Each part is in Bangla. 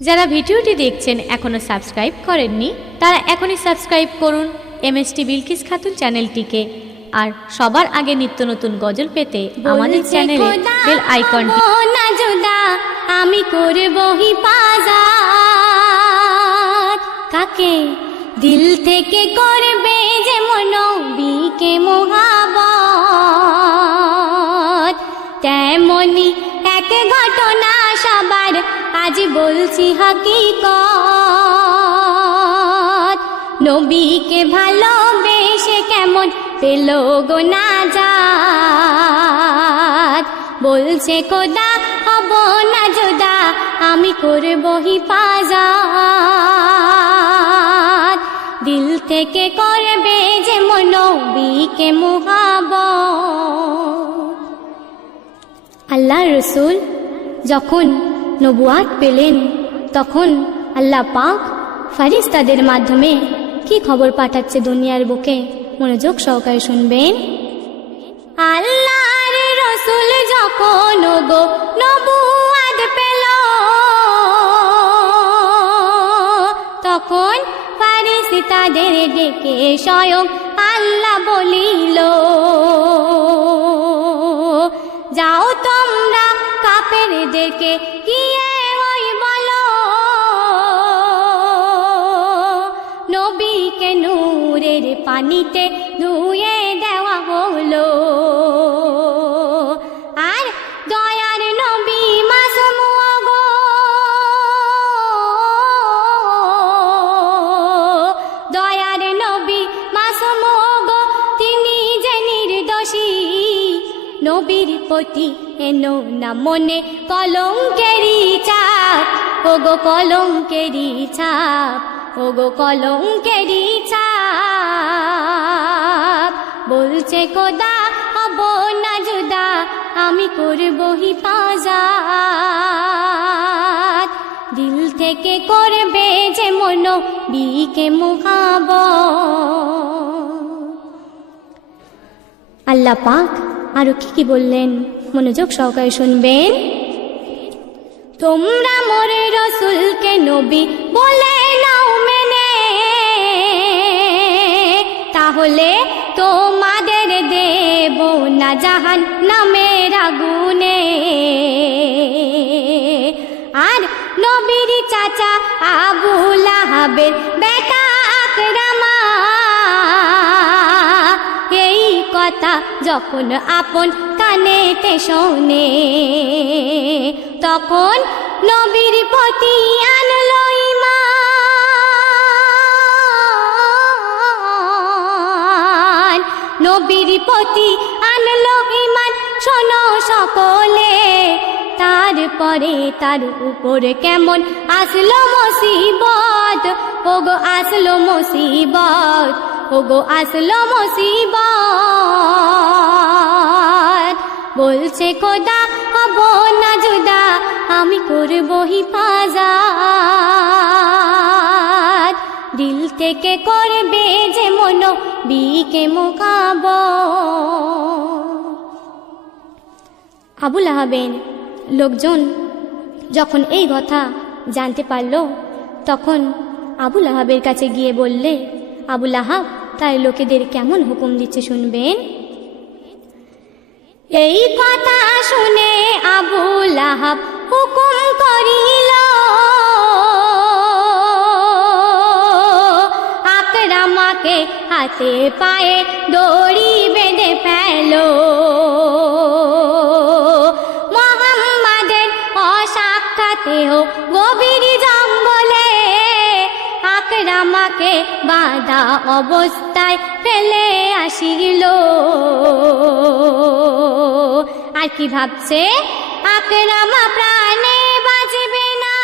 যারা ভিডিওটি দেখছেন এখনও সাবস্ক্রাইব করেননি তারা এখনই সাবস্ক্রাইব করুন এমএসটি বিলকিস খাতুন চ্যানেলটিকে। আর সবার আগে নিত্য নতুন গজল পেতে আমাদের চ্যানেলে বেল আইকনটি আমি করব কাকে? দিল থেকে করবে যে মনবিকে মোহাবত। তেমনি এক ঘটনা সবার আজ বলছি হাকিকত। নবীকে ভালোবেসে কেমন পেল গো না যাত বলছে, খোদা, হব না জোদা, আমি করব হিফাজত। দিল থেকে করবে যে মনবিকে মুহাব আল্লাহ রসুল যখন নবুয়াত পেলেন। তখন আল্লাহ পাক ফারিস্তাদের মাধ্যমে কি খবর পাঠাচ্ছে দুনিয়ার বুকে? মনোযোগ সহকারে শুনবেন। আল্লাহর রসুল যখন গো নবুয়াদ পেল, তখন ফারিস্তাদের ডেকে স্বয়ং আল্লাহ বলিল কাপেরদেরকে গিয়ে ওই বলো নবীকে নূরের পানিতে ধুয়ে দেওয়া হলো। প্রতি এনো না মনে কলঙ্কেরি চাপ ওগো কলঙ্কেরি ছাপ ওগো কলঙ্কেরি ছাপ বলছে কোদা হব না জুদা আমি করব হিফাজত দিল থেকে করবে যে মনো, বিকে মুখাব আল্লাহ পাক আরও কি কি বললেন? মনোযোগ সহকারে শুনবেন। তোমরা মোরে রসুলকে নবী বলে নাও মেনে। তাহলে তোমাদের দেব না জাহান নামের আগুনে। আর নবীর চাচা আবু লাহাবের বেটা কথা যখন আপন কানেতে শোনে, তখন নবীর প্রতি আনলো ইমান নবীর প্রতি আনলো ইমান শোনো সকলে, তারপরে তার উপর কেমন আসলো মুসিবত? ওগো, আসলো মুসিবত। ওগো আসলো মুসিবত বলছে, খোদা, হব না জুদা, আমি করব হিফাজত। দিল থেকে করবে যে মনো, বিকে মুখাব আবুল আহাবেন, লোকজন যখন এই কথা জানতে পারল, তখন আবুল আহাবের কাছে গিয়ে বললে, আবুল আহাব তার লোকেদের কেমন হুকুম দিচ্ছে শুনবেন? এই কথা শুনে আবুল আহাব হুকুম করিল। আকরামাকে হাতে পায়ে দড়ি বেঁধে ফেল। মোহাম্মদের অসাক্ষাতেও গভীর জঙ্গলে আকরামাকে বাধা অবস্থায় ফেলে আসিল। আর কি ভাবছে? আকরামা প্রাণে বাঁচবে না।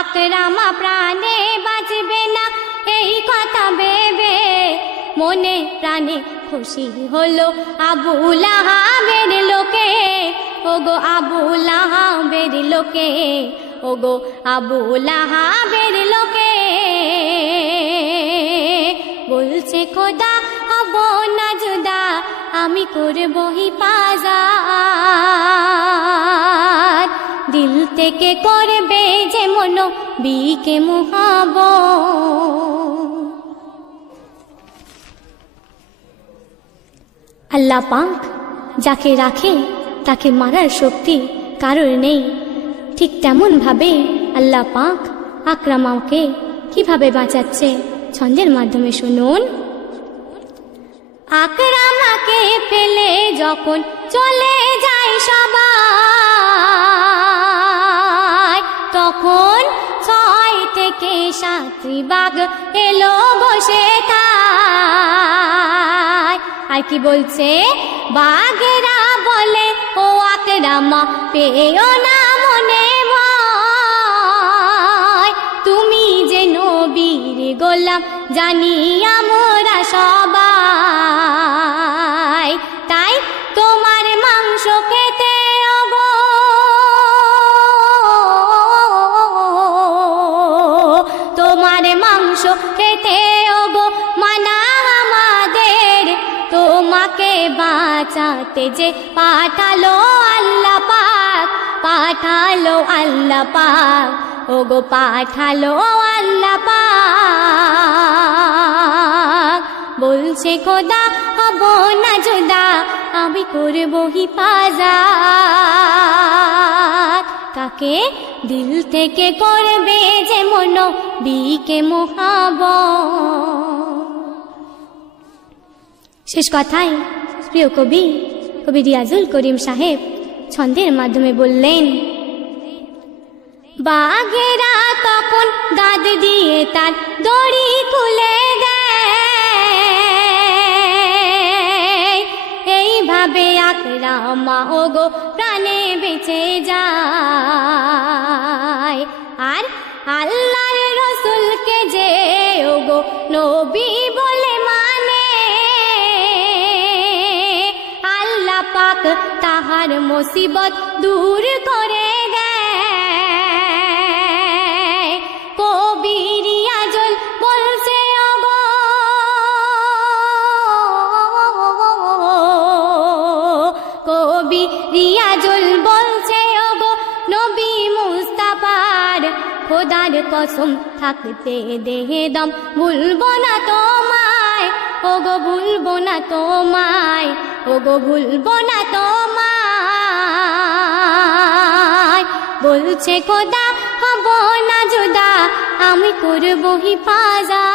আকরামা প্রাণে বাঁচবে না। এই কথা ভেবে মনে প্রাণে খুশি হলো আবু লাহাবের লোকে। ওগো আবু লাহাবের লোকে, ওগো আবু লাহাবের লোকে। বলছে, খোদা হব না জুদা, আমি করব পাজা দিল থেকে করবে যে মন বিকে মুহাব আল্লাহ পাক যাকে রাখে তাকে মারার শক্তি কারোর নেই। ঠিক তেমনভাবে আল্লাহ পাক আকরামাকে কীভাবে বাঁচাচ্ছে ছন্দের মাধ্যমে শুনুন। আকরামাকে ফেলে যখন চলে যায় সবাই, তখন ছয় থেকে সাতটি বাঘ এলো বসে তাই। আর কি বলছে? বাঘেরা বলে ও রামা পেও না মনে ভয়। তুমি যে নবীর গোলাম জানি আমরা সবাই তোমাকে বাঁচাতে যে পাঠালো আল্লাহ পাক, পাঠালো আল্লাহ পাক, ওগো পাঠালো আল্লাহ পাক। বলছে, খোদা, হব না জুদা, আমি করব হিফাজাত। কাকে? দিল থেকে করবে যে মনো বিকে মোহাব শেষ কথায় প্রিয় কবি কবি রিয়াজুল করিম সাহেব ছন্দের মাধ্যমে বললেন বাঘেরা তখন দাদ দিয়ে তার দড়ি খুলে দেয়। এইভাবে আকরা মা ও গো প্রাণে বেঁচে যায়। তাহার মুসিবত দূর করে কবির বলছে কবি রিয়াজুল বলছে নবী মুস্তাফার খোদার কসম থাকতে দেহে দম। ভুলবো না তোমায়, ওগো, ভুলবো না তোমায়, ওগো, ভুলবো না তোমায়। বলছে খোদা হব না জুদা আমি করব হিফাজা